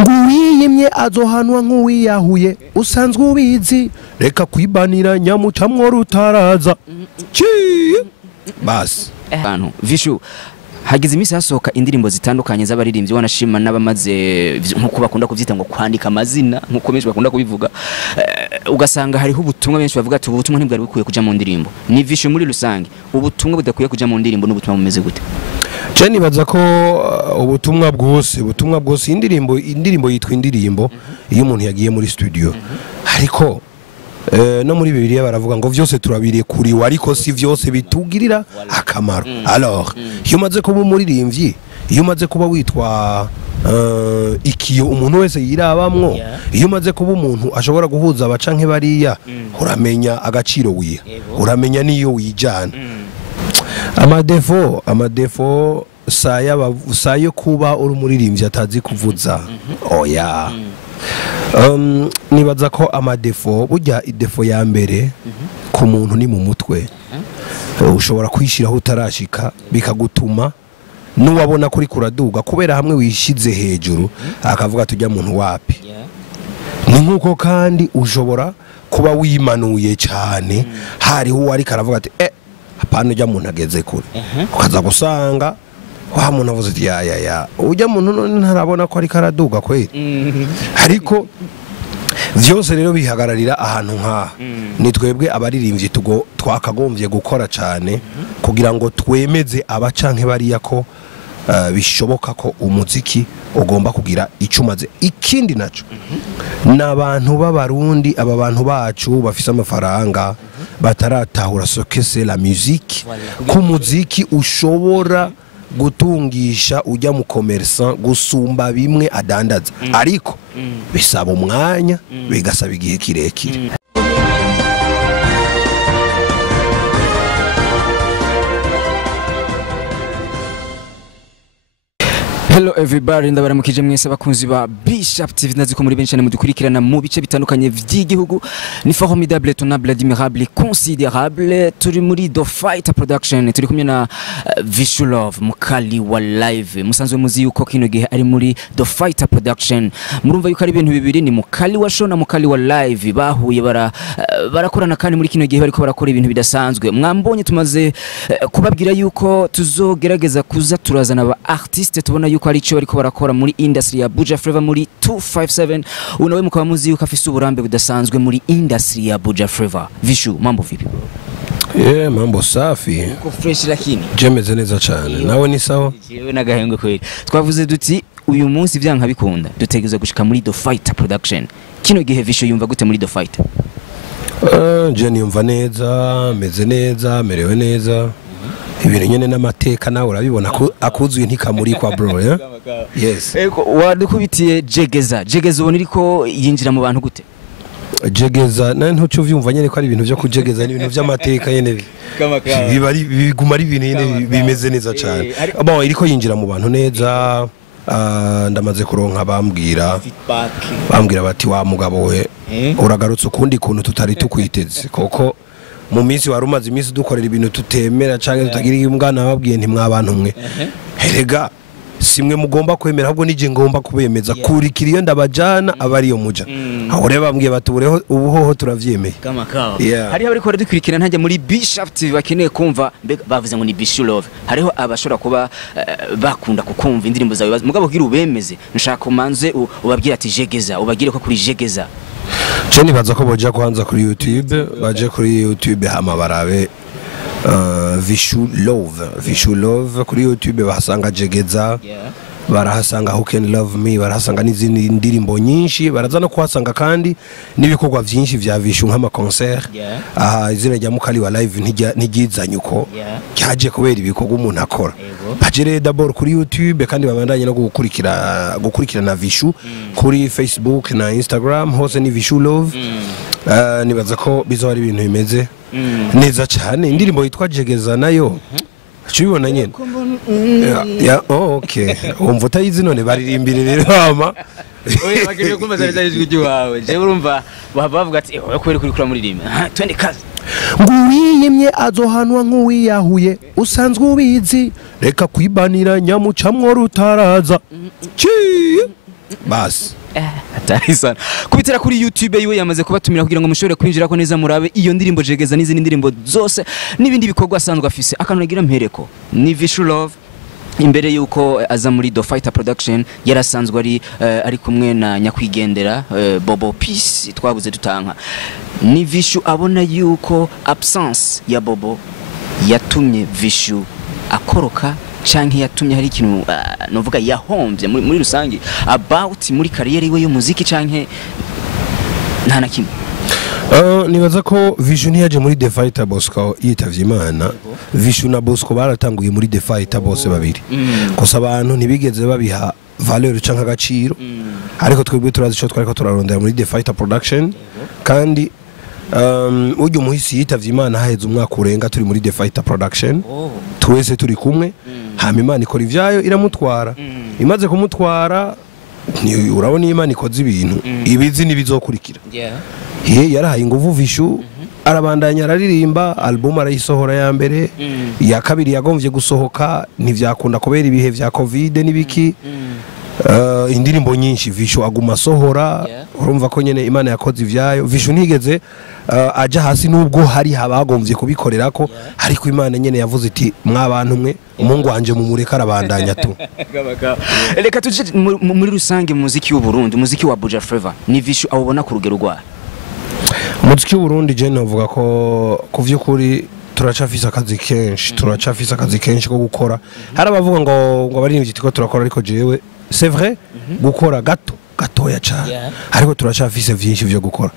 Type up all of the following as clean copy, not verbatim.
nguriyimye azohanwa nk'uwiyahuye usanzwe ubizi reka kwibanira nyamucamwo rutaraza basi VICHOU hagize imisi hasohoka indirimbo zitandukanye z'abaririmbyi wanashima n'abamaze nkuko bakunda kuvyita ngo kwandika amazina nkuko benshi bakunda kubivuga ugasanga hariho ubutumwa benshi bavuga ati ubutumwa ntibwari bukwiye kuja mu ndirimbo ni VICHOU muri rusange ubutumwa budakwiye kuja mu ndirimbo n'ubutumwa bumeze gute Jenny baza ko ubutumwa bwose indirimbo yitwa indirimbo iyo umuntu yagiye muri studio ariko no muri Bibiliya baravuga ngo vyose turabire kuri ariko si vyose bitugirira akamaro alors iyo umaze kuba umuririmbyi iyo umaze kuba witwa ikiyo umuntu wese yirabamwo iyo umaze kuba umuntu ashobora guhuza abacanke bariya uramenya agaciro wiye uramenya niyo wijana amadefo sayo kuba uri umuririmbyi atazi kuvuza oya nibaza ko amadefo burya idefo ya mbere ku muntu ni mu mutwe ushobora kwishiraho utarashika bikagutuma nuwabona kuri kuraduga kubera hamwe wishize hejuru akavuga tujya muntu wapi ni nkuko kandi ushobora kuba wimanuye cyane hariho uwari karavuga ati apana ujya muntu ageze kure ukaza gusanga wa muntu avuze ati ya ujya muntu ntarabona ko ari karaduga kwe ariko vyose rero bihagararira ahantu nka ni twebwe abaririmbyi twakagombye gukora cyane kugira ngo twemeze abacanke bariya ko bishoboka ko umuziki ugomba kugira icumaze ikindi naco n'abantu b'abarundi aba bantu bacu bafise amafaranga bataratahura sokese la musique ku muziki ushobora gutungisha ujya mu commerçant gusumba bimwe adandaza ariko bisaba umwanya bigasaba igihe kirekire Hello everybody, ndabaramukije mwese bakunzi ba CHAP TV naziko muri benshi mudukurikirana mu bice bitandukanye vy'igihugu ni formidable tonable admirable considérable turi muri The Fighter Production turi kumwe na VICHOU Love mukali wa live musanzwe muzi yuko kino gihe ari muri The Fighter Production murumva yuko ari ibintu bibiri ni mukali wa show na mukali wa live bahuye barakorana kandi muri kino gihe bariko barakora ibintu bidasanzwe mwambonye tumaze kubabwira yuko tuzogerageza kuza turazana aba artiste tubona yuko ari cyo bariko barakora muri industry ya buja flavour muri 257 unawe mukaba muzi yuko afise uburambe budasanzwe muri industry ya buja flavour VICHOU mambo vipi mambo safi uko fresh lakini jemeze neza cyane nawe ni sawa jewe nagahengwe kweli twavuze duti uyu munsi vyanka bikunda dutegeza gushika muri The Fighter Production kino gihe VICHOU yumva gute muri The Fighter Jenny yumva neza meze neza merewe neza ibintu nyene n'amateka nawe urabibona ko akuzuye ntikamuri kwa bro yes wadukubitiye jegeza ubona iriko yinjira mu bantu gute jegeza ntuco vyumva nyene ko ari ibintu byo kujegeza ni ibintu by'amateka nyene biguma ari ibintu nyene bimeze neza cyane bon iriko yinjira mu bantu neza ndamaze kuronka bambwira bati wa mugabo we uragarutse ukundi kuntu tutari tukwiteze koko mu minsi warumaze imisi dukorera ibintu tutemera canke tutagira imbwana babwiye nti mwabantu mwe herega simwe mugomba kwemera ahubwo nije ngomba kubemeza kurikira iyo ndabajana abariyo muja aho reba bambwiye batureho ubuhoho turavyemeye kama kawa hari abari ko dukurikira ntajya muri CHAP TV bakeneye kumva bavuze ngo ni VICHOU Love hariho abashora kuba bakunda kukumva indirimbo zawe mugabo gira ubemeze nshaka umanze ubabwira ati jegeza ubagire ko kuri jegeza Jenny baza ko boja kwanza kuri YouTube baje kuri YouTube hama barabe VICHOU Love kuri YouTube bahasanga jegeza barahasanga Who Can Love Me barahasanga n'izindi ndirimbo nyinshi baraza no kuhasanga kandi n'ibikorwa byinshi vya VICHOU nk'ama concert izina rya mukali wa live ntigizanye uko cyaje kubera ibikorwa umuntu akora bajere d'abord kuri YouTube kandi babandanye no gukurikirana VICHOU kuri Facebook na Instagram hose ni VICHOU Love nibaza ko bizoba ari ibintu bimeze neza cyane indirimbo yitwa jegeza nayo Chubibona nyene okay umva utayizi none baririmbire rero mama oye bakiriye kumva zari ijwi wawe je urumva bavuga ati kwere kuri kura muririmba twende kazi nguriyimye azohanwa nk'uwiyahuye usanzwe ubizi reka kwibanira nyamucamwo rutaraza basi atari sana kubitera kuri YouTube yiwe yamaze kubatumira kugira ngo mushobore kwinjira ko neza murabe iyo ndirimbo jegeza n'izindi ndirimbo zose n'ibindi bikorwa asanzwe afise akantu nagira mpereko ni VICHOU Love imbere yuko aza muri The Fighter Production yarasanzwe ari kumwe na nyakwigendera Bobo Peace twabuze tutanka ni VICHOU abona yuko absence ya Bobo yatumye VICHOU akoroka canke yatumye hari ikintu novuga yahomvye muri rusangi about muri career yiwe y'umuziki canke nta na kimwe nibaza ko VICHOU ntiyaje muri The Fighter Bosco yitavye Imana VICHOU na Bosco baratanguye muri The Fighter bose babiri kosa abantu ntibigeze babiha valeur canke agaciro ariko twebwe turazi ico twariko turarondera muri The Fighter Production kandi ujye umuhisi yitavye Imana haheze umwaka urenga turi muri The Fighter Production twese turi kumwe hama Imana ikora ivyayo iramutwara imaze kumutwara urabona Imana ikoze ibintu ibizi nibizokurikira yarahaye inguvu VICHOU arabandanya araririmba album arayisohora ya mbere ya kabiri yagomvye gusohoka ntivyakunda kubera ibihe vya covid nibiki indirimbo nyinshi VICHOU aguma sohora urumva ko nyene Imana yakoze ivyayo VICHOU ntigeze aja hasi nubwo hari habagomvye kubikorerako ariko Imana nyene yavuze iti mwabantu mwe umungu wanje mu mureka arabandanya tu reka tuje muri rusange muziki w'u Burundi muziki wa Buja Flavour ni VICHOU abona ku rugero rwa muziki w'u Burundi je navuga ko kuvyukuri turacafisa akazi kenshi ko gukora hari abavuga ngo abaririmbyi tiko turakora ariko jewe c'est vrai gukora gatoya cyane ariko turacafise vyinshi vyo gukora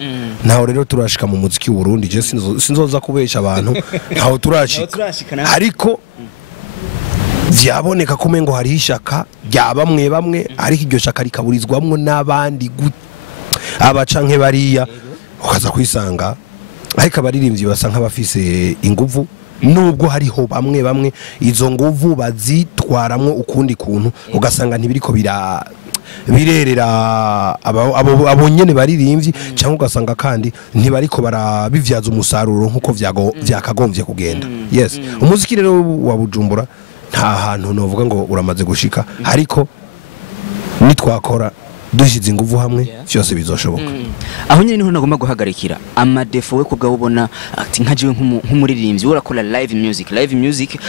naho rero turashika mu muziki w'u Burundi je sinzoza kubesha abantu naho turashika ariko vyaboneka ko mengo hari ishaka rya bamwe ariko iryo shaka rikaburizwamwo n'abandi abacanke bariya ukaza kwisanga ariko abaririmbyi basa nk'abafise inguvu nubwo hariho bamwe izo nguvu bazitwaramwo ukundi kuntu ugasanga ntibiriko birerera abo nyene baririmbyi cyangwa ugasanga kandi ntibariko barabivyaza umusaruro nkuko vyakagombye kugenda yes umuziki rero wa Bujumbura nta hantu novuga ngo uramaze gushika ariko nitwakora dushize inguvu hamwe cyose bizoshoboka aho nyine niho nagomba guhagarikira amadefo we kubwa ubona ati nkajiwe nk'umuririmbyi urakora live music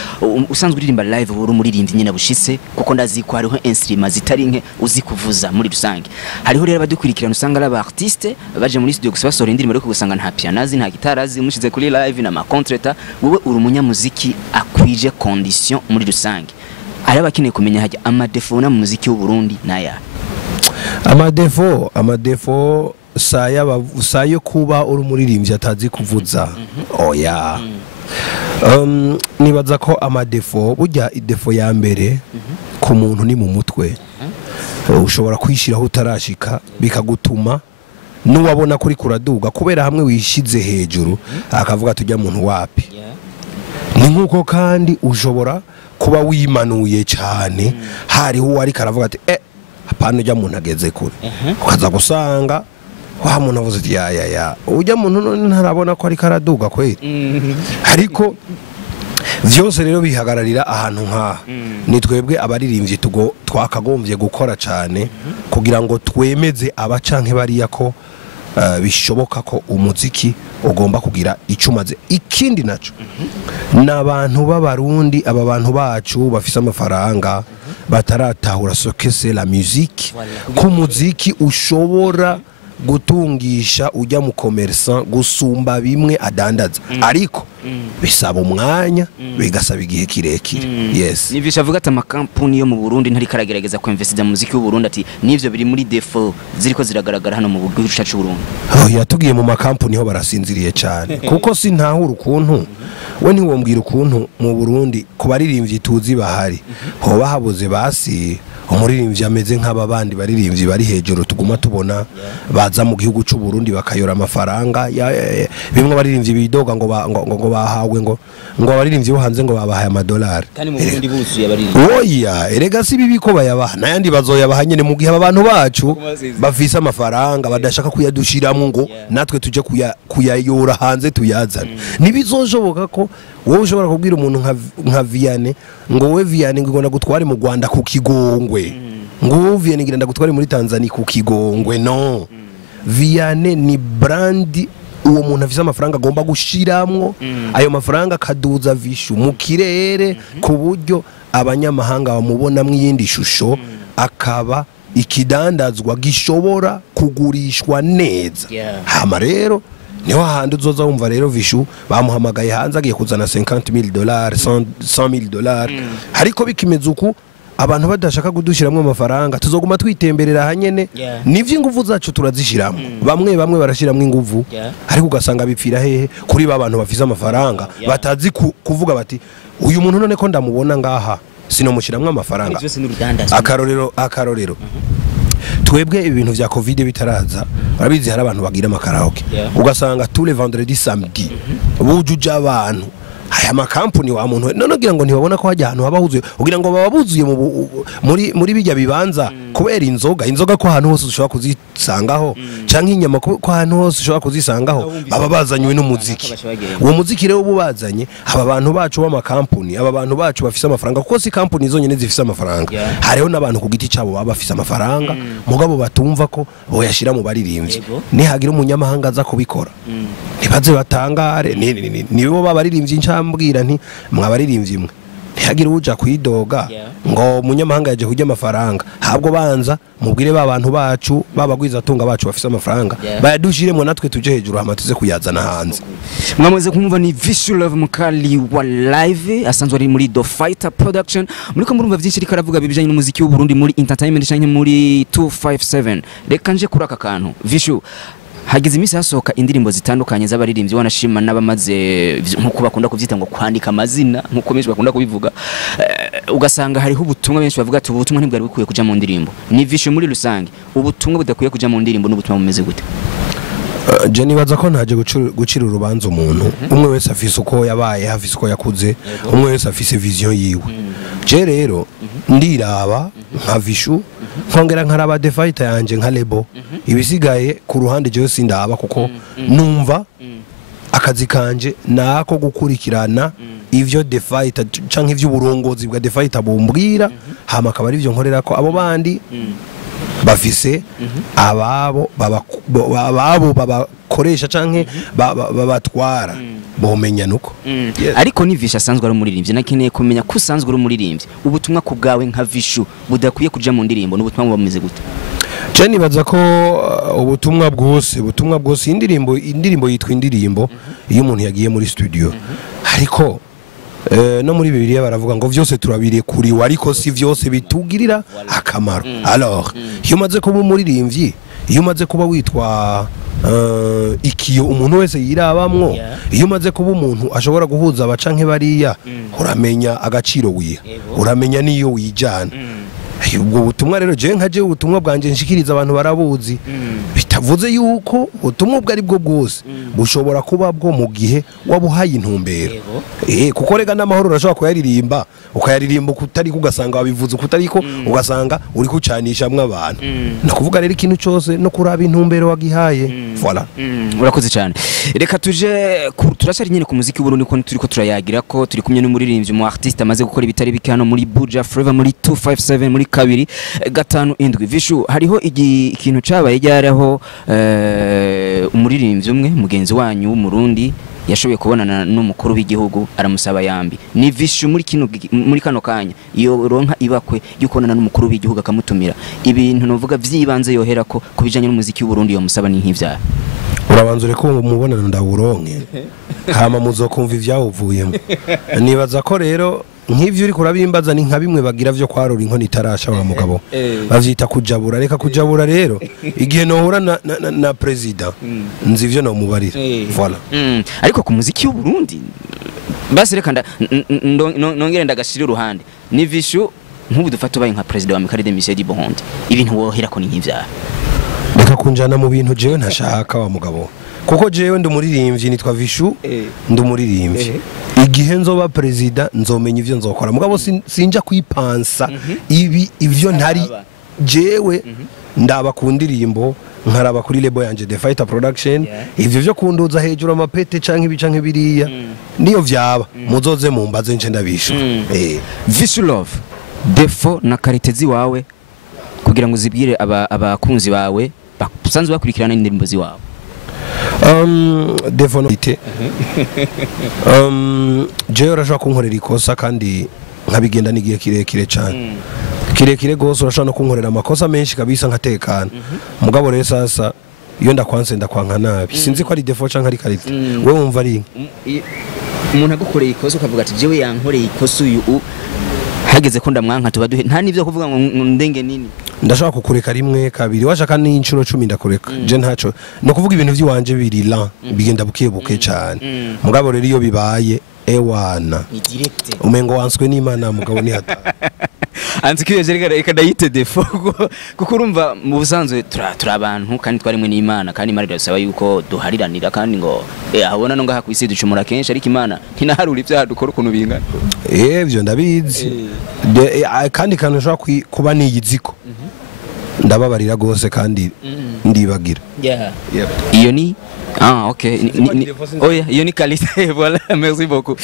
usanzwe uririmba live uri umuririmbyi nyine bushitse kuko ndazi ko hariho instruments zitari nke uzi kuvuza muri rusange hariho rero abadukurikirana usanga aba artiste baje muri studio gusaba sora indirimbo ariko gusanga nta pianazi nta gitarazi umushize kuri live na ma contrata wowe uri umunyamuziki akwije condition muri rusange ari abakeneye kumenya hajya amadefo na muziki w'u Burundi naya amadefo sayo kuba uri umuririmbyi atazi kuvuza oya nibaza ko amadefo burya idefo ya mbere ku muntu ni mu mutwe ushobora kwishiraho utarashika bikagutuma nuwabona kuri kuraduga kubera hamwe wishize hejuru akavuga tujya muntu wapi ni nkuko kandi ushobora kuba wimanuye cyane hariho ari karavuga ati apana ujya muntu ageze kure ukaza gusanga wa muntu avuze ati ya ujya muntu ntarabona ko ari karaduga kweli ariko vyose rero bihagararira ahantu nka ni twebwe abaririmbyi twakagombye gukora cyane kugira ngo twemeze abacanke bariya ko bishoboka ko umuziki ugomba kugira icumaze ikindi naco nabantu b'abarundi aba bantu bacu bafise amafaranga bataratahura sokese la musique ku muziki ushobora gutungisha ujya mu commerçant gusumba bimwe adandaza ariko bisaba umwanya bigasaba igihe kirekire yes nivisha avuga ati amakampuni yo mu Burundi ntari karagerageza ku investiza mu muziki w'u Burundi ati nivyo biri muri defo ziriko ziragaragara hano mu gihugu cyacu Burundi yatugiye mu makampuni ho barasinziriye cyane kuko sintahura ukuntu we ntiwombwira ukuntu mu Burundi ku baririmbyi tuzi bahari hoba habuze basi umuririmbyi ameze nk'aba bandi baririmbyi bari hejuru tuguma tubona baza mu gihugu cy'u Burundi bakayora amafaranga bimwe baririmbyi bidoga ngo bahawe ngo abaririmbyi bo hanze ngo babahaye amadolari kandi mu Burundi buzuye abaririmbyi oya erega si bibiko bayabaha nayandi bazoyabaha nyene mu gihe abantu bacu bafise amafaranga badashaka kuyadushiramwe ngo natwe tuje kuyayora hanze tuyazana nibizoshoboka ko wowe ushobora kubwira umuntu nka Vianney ngo we Vianney ngo gutware mu Rwanda ku Kigongwe ngo Vianney ngira ndagutware muri Tanzania ku Kigongwe no Vianney ni brand uwo muntu afise amafaranga agomba gushiramwo ayo mafaranga akaduza Vichou mu kirere ku buryo abanyamahanga bamubonamwo iyindi shusho akaba ikidandazwa gishobora kugurishwa neza hama rero niho handi uzoza wumva rero Vichou bamuhamagaye hanze agiye kuzana $50,000 $100,000 hariko bikimeze uku abantu badashaka kudushiramwe amafaranga tuzoguma twitemberera hanyene nivyo inguvu zacu turazishiramo bamwe barashiramwe inguvu ariko ugasanga bipfira hehe kuri babantu bafise amafaranga batazi kuvuga bati uyu muntu none ko ndamubona ngaha sino mushiramwe amafaranga akarorero twebwe ibintu vya covid bitaraza barabizi hari abantu bagira amakaraoke ugasanga tous les vendredis samedi bujuja abantu aya makampuni wa muntu none gira ngo ntibabona ko hajya ahantu habahuzuye ugira ngo bababuzuye muri bijya bibanza kubera inzoga ko ahantu hose ushobora kuzisangaho canke inyama ko ahantu hose ushobora kuzisangaho baba bazanywe n'umuziki uwo muziki rero ubazanye aba bantu bacu b'amakampuni aba bantu bacu bafise amafaranga kuko si kampuni zonyene zifise amafaranga hariho n'abantu ku giti cabo baba bafise amafaranga mugabo batumva ko boyashira mu baririmbyi nihagira umunyamahanga aza kubikora ntibaze batangare nibo babaririmbyi ncambwira nti mwabaririmbyi mwe ntihagira uja kwidoga ngo umunyamahanga yaje kurya amafaranga habwo banza mubwire babantu bacu babagwiza tunga bacu bafise amafaranga bayadushiremo natwe tuje hejuru hamatuze kuyazana hanze mwamaze kumva ni Vichou Love mukali wa live asanzwe ari muri The Fighter Production muriko murumva byinshi riko aravuga bibijanye n'umuziki w'u Burundi muri entertainment canke muri 257 reka nje kuraka kantu Vichou hagize imisi hasohoka indirimbo zitandukanye z'abaririmbyi wanashima n'abamaze nkuko bakunda kuvyita ngo kwandika amazina nkuko benshi bakunda kubivuga ugasanga hariho ubutumwa benshi bavuga ati ubutumwa ntibwari bukwiye kuja mu ndirimbo ni Vichou muri rusange ubutumwa budakwiye kuja mu ndirimbo n'ubutumwa bumeze gute Jenny baza ko ntaje gucira urubanza umuntu umwe wese afise uko yabaye afise uko yakuze umwe wese afise vision yiwe je rero ndiraba nka Vichou nkongera nkaraba The Fighter yanje nka lebo ibisigaye ku ruhande je sindaba kuko numva akazi kanje nako gukurikirana ivyo The Fighter canke ivyo uburongozi bwa The Fighter bumbwira hama akaba ari ivyo nkorera ko abo bandi bafise ababo babakoresha canke babatwara bomenya nuko ariko ni Vichou asanzwe ari umuririmbyi nakeneye kumenya ko usanzwe ari umuririmbyi ubutumwa ku bwawe nka Vichou budakwiye kuja mu ndirimbo n'ubutumwa bumeze gute Jenny baza ko ubutumwa bwose indirimbo yitwa indirimbo iyo umuntu yagiye muri studio ariko no muri Bibiliya baravuga ngo vyose turabiriye kuri ariko si vyose bitugirira akamaro alors iyo umaze kuba umuririmbyi iyo umaze kuba witwa ikiyo umuntu wese yirabamwo iyo umaze kuba umuntu ashobora guhuza abacanke bariya uramenya agaciro wiha uramenya niyo wijana ubwo butumwa rero je nkaje ubutumwa bwanje nshikiriza abantu barabuzi bitavuze yuko ubutumwa bwari bwo bwose bushobora kuba bwo mu gihe wabuhaye intumbero kuko rega n'amahoro urashobora kuyaririmba ukayaririmba kutari kugasanga wabivuze kutariko ugasanga uri kucanishamwe abantu nakuvuga rero ikintu cyose no kuraba intumbero wagihaye voilà urakoze cyane reka tuje turashari nyine ku muziki w'Uburundi ko turiko turayagira ko turi kumwe n'umuririmbyi mu artiste amaze gukora ibitari bikano muri Buja Flavour muri 257 muri 257 Vichou hariho ikintu cabaye ryaraho umuririmbyi umwe mugenzi wanyu w'umurundi yashoboye kubonana n'umukuru w'igihugu aramusaba yambi ni Vichou muri kano kanya iyo ronka ibakwe y'ukubonana n'umukuru w'igihugu akamutumira ibintu novuga vyibanze yohera ko kubijanye n'umuziki w'Uburundi yo musaba ni nk'ivyaha urabanzure ko mubonana ndawuronke hama muzokumva ivyawuvuyemo nibaza ko rero nk'ivyo uri kurabimbaza ni nka bimwe bagira vyo kwarura inkoni itarasha wa mugabo bavyita kujabura reka kujabura rero igihe nohura na president nzi ivyo no mubarira voilà ariko ku muziki w'Uburundi basi reka nongere ndagashira uruhande ni Vichou nk'ubu dufata ubaye nka president wa Mikali de Misedi Bohonde ibintu wohera ko ni nk'ivyaha reka kunjana mu bintu jewe ntashaka wa mugabo kuko jewe ndumuririmbyi nitwa Vichou ndumuririmbyi igihe nzoba president nzomenya ivyo nzokora mugabo sinja kwipansa ivyo ntari jewe ndaba ku ndirimbo nkaraba kuri lebo yanje The Fighter Production ivyo vyo kunduza hejuru amapete canke ibicanke biriya niyo vyaba muzoze mumbaze nce ndabisho Vichou Love defo na karitezi wawe kugira ngo zibwire abakunzi bawe basanzwe bakurikirana indirimbo ziwawe? Defonite jewe urashobora kunkorera ikosa kandi nkabigenda n'igihe kirekire cyane kirekire gose, urashobora no kunkorera amakosa menshi kabisa nkatekana. Mugabo rero sasa iyo ndakwanse ndakwanka nabi, sinzi ko ari defo canke ari karite. Wewe wumva ari umuntu agukoreye ikosa ukavuga ati jewe yankoreye ikosa uyu hageze ko ndamwanka tuba duhe, nta nivyo kuvuga ngo ndenge nini. Ndashaka kukureka rimwe kabiri, washaka n'inshuro 10 ndakureka. Je ntaco no kuvuga ibintu by'iwanje birila bigenda bukebuke cyane. Mugabo rero iyo bibaye ewana umengo wanswe n'Imana mugabo ni hata anzikiye reka ndayite defo kuko urumva mu busanzwe turi abantu kandi twarimwe n'Imana, kandi Imana irasaba yuko duhariranira, kandi ngo abona no ngaha kwisi ducumura kenshi, ariko Imana ntinaharura ibyaha dukora ukuntu bingana. Byo ndabizi kandi kantu ushobora kuba niyiziko ndababarira gose kandi ndibagira. Iyo ni okay. Iyo ni qualité. Voilà, merci beaucoup.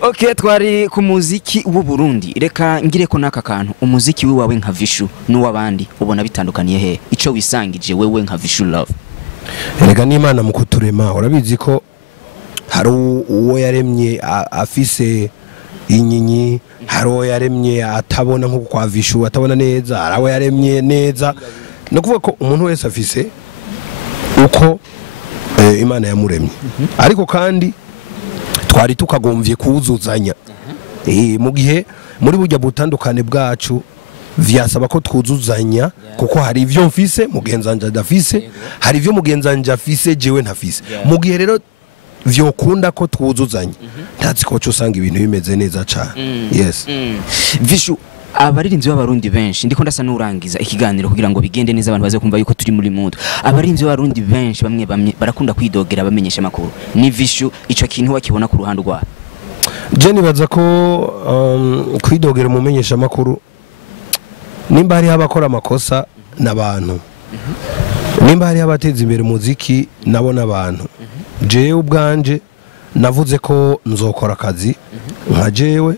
Okay, twari ku muziki w'u Burundi. Reka ngire ko naka kantu, umuziki wawe nka Vishu n'uwabandi ubona bitandukaniye he? Ico wisangije wewe nka Vishu Love? Rega n'Imana mu kuturema, urabizi ko hari uwo yaremye afise inyinyi, hari uwo yaremye atabona nko kwa Vishu, atabona neza, hari uwo yaremye neza. No kuvuga ko umuntu wese afise uko Imana yamuremye, ariko kandi twari tukagomvye kuwuzuzanya. Mu gihe muri burya butandukane bwacu vyasaba ko twuzuzanya, kuko hari ivyo mfise mugenzanje adafise, hari ivyo mugenzanje afise jewe ntafise. Mu gihe rero vyokunda ko twuzuzanya, ntazi ko usanga ibintu bimeze neza cyane. Yes. Vishu, abaririmbyi b'abarundi benshi ndiko ndasa n'urangiza ikiganiro kugira ngo bigende neza, abantu baze kumva yuko turi muri mundo. Abaririmbyi b'abarundi benshi bamwe barakunda kwidogera bamenyesha makuru. Ni Vishu ico kintu wakibona ku ruhande rwa? Je nibaza ko kwidogera mumenyesha makuru, nimba hari abakora amakosa n'abantu, nimba hari abateza imbere muziki nabo n'abantu. Jewe ubwanje navuze ko nzokora akazi nka jewe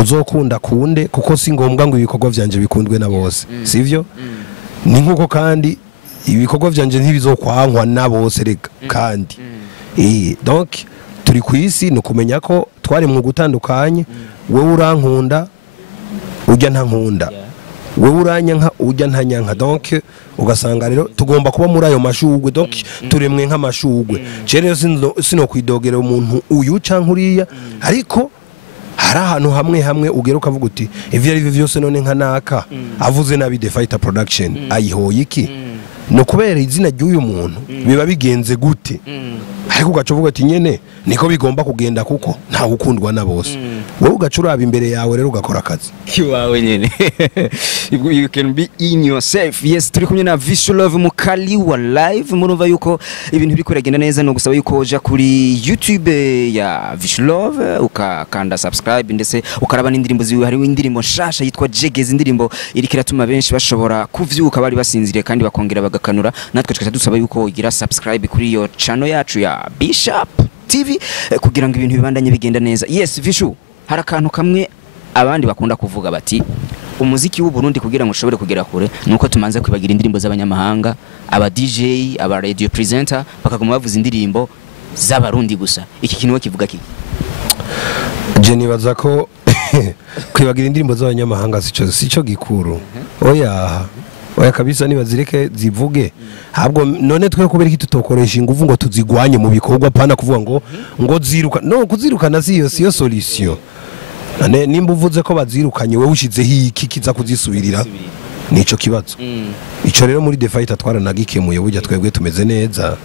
uzokunda kunde, kuko si ngombwa ngo ibikorwa vyanje bikundwe na bose, sivyo? Ni nkuko kandi ibikorwa vyanje ntibizokwankwa na bose rega kandi. Donc turi kwisi no kumenya ko twari mu gutandukanye, wewe urankunda ujya ntankunda, wewe uranyanka ujya ntanyanka. Donc ugasanga rero tugomba kuba muri ayo mashugwe, donc turemwe nk'amashugwe. Rero sino kwidogera umuntu uyu canke uriya, ariko hari ahantu hamwe ugera ukavuga uti ivyo ari vyose none nka naka avuze nabi The Fighter Production ayihoye iki? No kubera izina ry'uyu muntu biba bigenze gute, ariko ugacuvuga ati nyene niko bigomba kugenda kuko nta gukundwa na bose. Wowe ugacuraba imbere yawe rero ugakora akazi kiwawe nyene. You can be in yourself. Yes, turi kumwe na Vishu Love mukali wa live. Murumva yuko ibintu biri kuragenda neza, no gusaba yuko uja kuri YouTube ya Vishu Love ukakanda subscribe, ndetse ukaraba n'indirimbo ziwe. Hari indirimbo nshasha yitwa Jegeze, indirimbo iri kiratuma benshi bashobora kuvyuka bari basinziriye kandi bakongera bagakanura. Natwe twese dusaba yuko ugira subscribe kuri iyo channel yacu ya CHAP TV kugira ngo ibintu bibandanye bigenda neza. Yes Vishu, hari akantu kamwe abandi bakunda kuvuga bati umuziki w'u Burundi kugira ngo ushobore kugera kure nuko tumanze kwibagira indirimbo z'abanyamahanga, aba DJ, aba radio presenter bakaguma bavuza indirimbo z'abarundi gusa. Iki kintu wakivuga ki? Je nibaza ko kwibagira indirimbo z'abanyamahanga sico gikuru. Oya kabisa, nibazireke zivuge. Habwo none twe kubera iki tutokoresha inguvu ngo tuzigwanye mu bikorwa, pana kuvuga ngo ziruka. No, kuzirukana siyo solution. Nane nimba uvuze ko bazirukanye wewe ushize hiki kiza kuzisubirira, nico kibazo. Ico rero muri The Fighter twaranagikemuye, burya twebwe tumeze neza,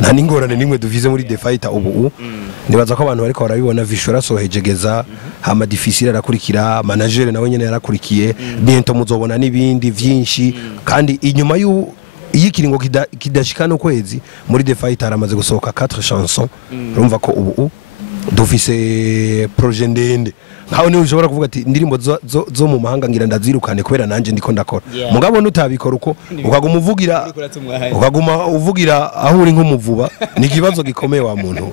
nta ningorane nimwe duvize muri The Fighter ubu. Nibaza ko abantu bariko barabibona. Vishu rasohejegeza, hama difficile arakurikira, manager nawe nyene yarakurikiye, biento muzobona n'ibindi vyinshi. Kandi inyuma y'ikiringo kidashikana ukwezi muri The Fighter aramaze gusohoka 4 chansons. Urumva ko ubu dufise projet ndende. Nkaho niwe ushobora kuvuga ati indirimbo zo mu mahanga ngira ndazirukane kubera nanje ndiko ndakora. Mugabo nutabikora uko ukaguma uvugira aho uri nk'umuvuba, ni kibazo gikomeye wa muntu.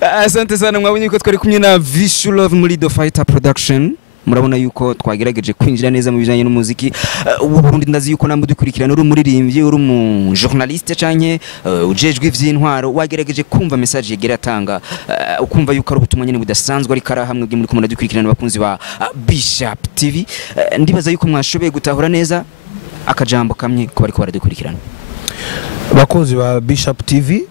Asante sana, mwabonye ko twari kumwe na Vishu Love muri The Fighter Production. murabona yuko twagerageje kwinjira neza mu bijanye n'umuziki ubundi ndazi yuko namwe dukurikirana uri umuririmbyi uri mu journaliste canke ujejwe ivy'intwaro wagerageje kumva message yegera atanga ukumva yuko ari ubutumwa nyene budasanzwe ari kara hamwe bwe muri ko muradukurikirana abakunzi ba Bishop TV ndibaza yuko mwashoboye gutahura neza akajambo kamwe ko bari ko baradukurikirana bakunzi ba Bishop TV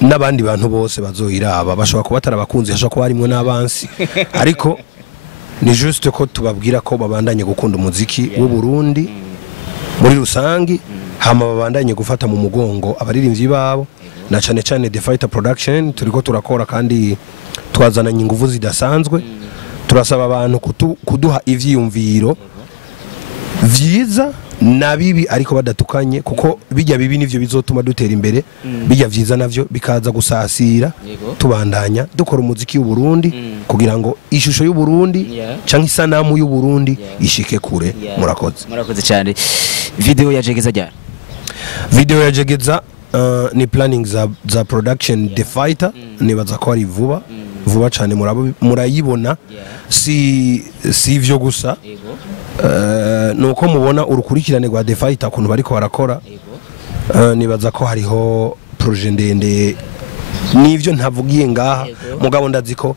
n'abandi bantu bose bazohiraba bashobora kuba atarabakunzi hashobora kuba harimo n'abansi ariko ni juste ko tubabwira ko babandanye gukunda umuziki w'u Burundi muri rusangi hama babandanye gufata mu mugongo abaririmbyi babo na cyane cyane The Fighter Production turiko turakora kandi twazananye ingufu zidasanzwe turasaba abantu kuduha ivyiyumviro vyiza na bibi ariko badatukanye kuko bijya bibi nivyo bizotuma dutera imbere bijya vyiza navyo bikaza gusasira tubandanya dukora umuziki w'u Burundi kugira ngo ishusho y'u Burundi canke isanamu y'u Burundi ishike kure murakoze cyane video ya Jegeza ryari video ya Jegeza ni planning za production The Fighter nibaza ko ari vuba cyane murayibona si ivyo gusa nuko mubona urukurikirane rwa The Fighter kuntu bariko barakora nibaza ko hariho projet ndende nivyo ntavugiye ngaha mugabo ndaziko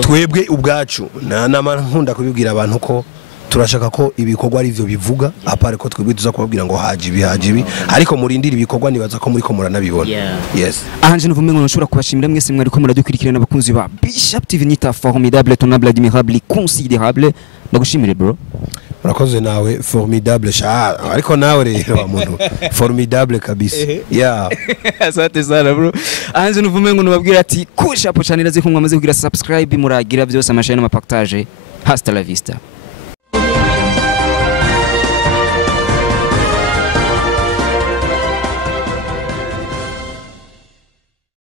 twebwe ubwacu nkunda kubibwira abantu ko turashaka ko ibikorwa ari byo bivuga apare ko twebwe tuza kubabwira ngo hajibi ariko murindira ibikorwa nibaza ko muri ko muranabibona yes ahanje nuvume ngo nshobora kubashimira mwese mwari ko muradukurikirana abakunzi ba Bishop TV nita formidable tonable admirable considérable ndagushimire bro urakoze nawe formidable ariko nawe rero muntu formidable kabisa asante sana bro ahanje nuvume ngo nubabwira ati ku CHAP channel azi kumwe amaze kugira subscribe muragira byose amashane n'amapartage hasta la vista